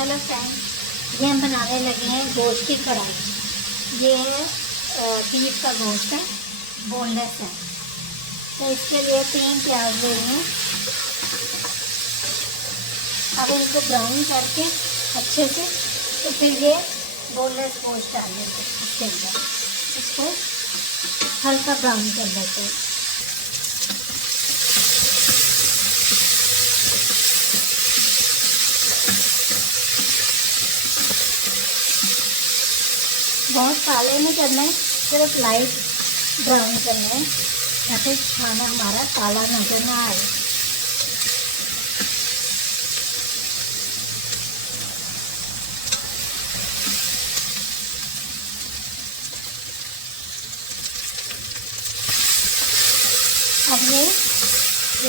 Hello friends, ये हम बनाने लगे हैं गोश्त की कढ़ाई। ये है बीफ का गोश्त है, बोनलेस है। तो इसके लिए 3 प्याज ले लिए। अब इनको ब्राउन करके अच्छे से, तो फिर ये बोनलेस गोश्त डाल देंगे इसके अंदर। इसको हल्का ब्राउन कर देते हैं। बहुत काले नहीं करना है, सिर्फ लाइट ब्राउन करना है ताकि खाना हमारा काला नजर ना आए। अब ये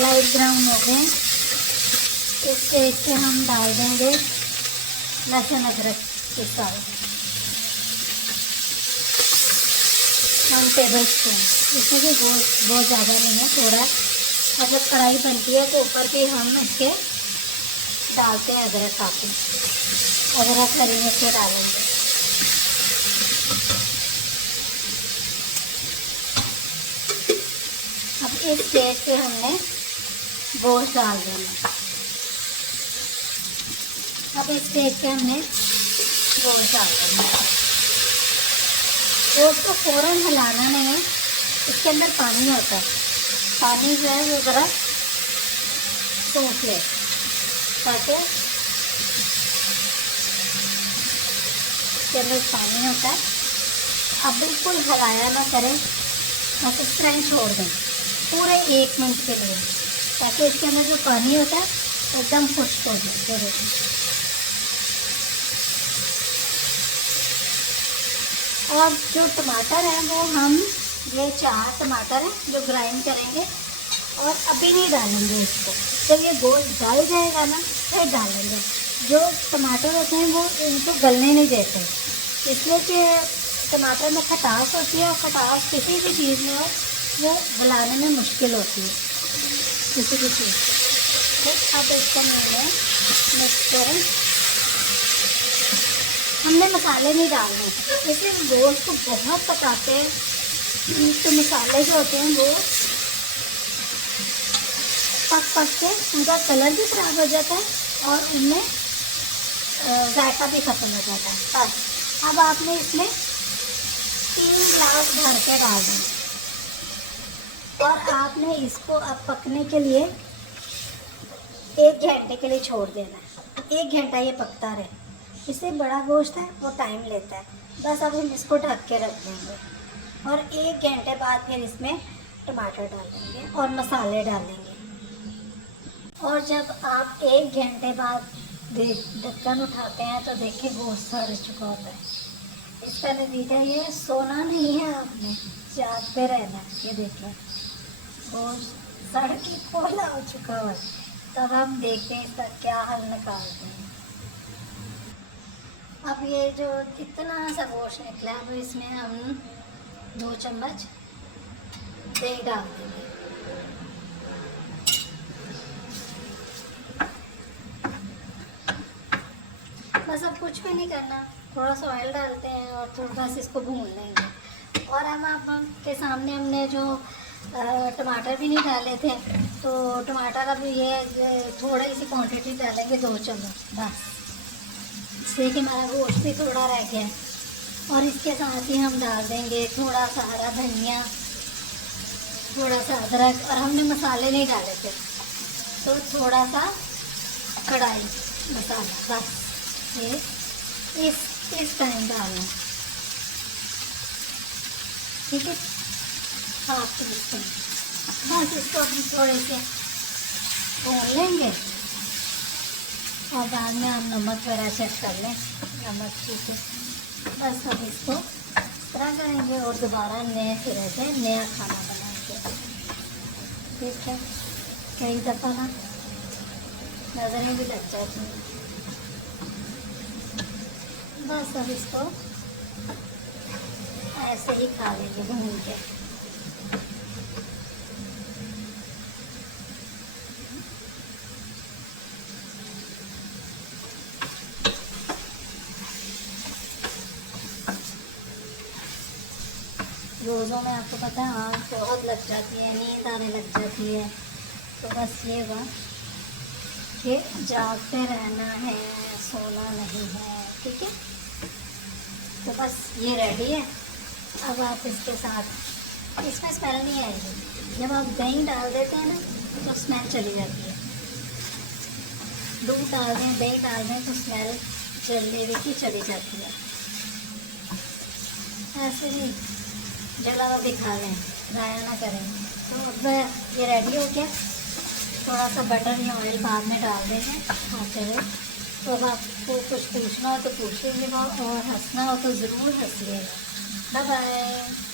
लाइट ब्राउन हो गए। इस स्टेज पे हम डाल देंगे लहसुन अदरक के साथ 1 टेबल स्पून। इसमें भी बहुत ज़्यादा नहीं है, थोड़ा मतलब कढ़ाई बनती है तो ऊपर भी हम इसके डालते हैं अदरक। काफ़ी अदरक हरी मिर्च डालेंगे। अब इस स्टेज पे हमने गोश्त डाल देना। अब इस स्टेज पे हमने गोश्त डाल देना। गोश्त को फ़ौरन हिलाना नहीं है, इसके अंदर पानी होता है। पानी जो है वो ज़रा सूख ले ताकि इसके अंदर पानी होता है। अब बिल्कुल हिलाया ना करें, बस इस तरह ही छोड़ दें पूरे 1 मिनट के लिए, ताकि इसके अंदर जो पानी होता है एकदम खुश्क हो जाए। और जो टमाटर है वो हम, ये 4 टमाटर हैं जो ग्राइंड करेंगे और अभी नहीं डालेंगे इसको। जब ये गोश्त डाल जाएगा ना फिर डालेंगे। जो टमाटर होते हैं वो इनको गलने नहीं देते, इसलिए कि टमाटर में खटास होती है और खटास किसी भी चीज़ में हो वो गलाने में मुश्किल होती है किसी भी चीज़। तो अब इसको मैंने मिक्स करें। हमने मसाले नहीं डालने, इसलिए गोश्त को बहुत पकाते हैं तो मसाले जो होते हैं वो पक के उनका कलर भी ख़राब हो जाता है और उनमें जायका भी ख़त्म हो जाता है। बस अब आपने इसमें 3 गिलास भर के डाल दें और आपने इसको अब पकने के लिए 1 घंटे के लिए छोड़ देना है। 1 घंटा ये पकता रहे। इससे बड़ा गोश्त है वो टाइम लेता है। बस अब हम इसको ढक के रख देंगे और 1 घंटे बाद फिर इसमें टमाटर डालेंगे और मसाले डालेंगे। और जब आप 1 घंटे बाद ढक्कन उठाते हैं तो देखिए गोश्त सड़ चुका होता है। इसका नतीजा ये है, सोना नहीं है आपने, जागते रहना है। ये देखिए गोश्त सड़ के कोला हो चुका हुआ है। तब हम देखते हैं इसका क्या हल निकालते हैं। अब ये जो इतना सा गोश्त निकला है, अब इसमें हम 2 चम्मच दही डाल देंगे। बस अब कुछ भी नहीं करना, थोड़ा सा ऑयल डालते हैं और थोड़ा सा इसको भून लेंगे। और हम आपके सामने हमने जो टमाटर भी नहीं डाले थे, तो टमाटर अब ये थोड़ी सी क्वांटिटी डालेंगे, 2 चम्मच बस, इसलिए कि हमारा गोश्त भी थोड़ा रह गया। और इसके साथ ही हम डाल देंगे थोड़ा सा हरा धनिया, थोड़ा सा अदरक, और हमने मसाले नहीं डाले थे तो थोड़ा सा कढ़ाई मसाला, बस ये इस टाइम डालना, ठीक है। हाफ टी स्पून बस इसको हम थोड़े से भून लेंगे और बाद में हम नमक वगैरह चेक कर लें, नमक ठीक है। बस अब इसको इस तरह करेंगे और दोबारा नए सिरे से नया खाना बनाएंगे, ठीक है। कई दफ़ा ना नज़रें भी लग जाती हैं। बस अब इसको ऐसे ही खा लेंगे भून के। रोज़ों में आपको पता है आँख बहुत लग जाती है, नींद आने लग जाती है। तो बस ये हुआ कि जागते रहना है, सोना नहीं है, ठीक है। तो बस ये रेडी है। अब आप इसके साथ, इसमें स्मेल नहीं आएगी। जब आप दही डाल देते हैं ना तो स्मेल चली जाती है। दूध डाल दें, दही डाल दें तो स्मेल जलेबी की चली जाती है। ऐसे ही जला हुआ भी खा लें, ज़ाया ना करें। तो अब ये रेडी हो गया। थोड़ा सा बटर या ऑयल बाद में डाल देंगे। हाँ चले, तो अब आपको कुछ पूछना हो तो पूछिएगा और हंसना हो तो ज़रूर हंसिएगा। Bye bye.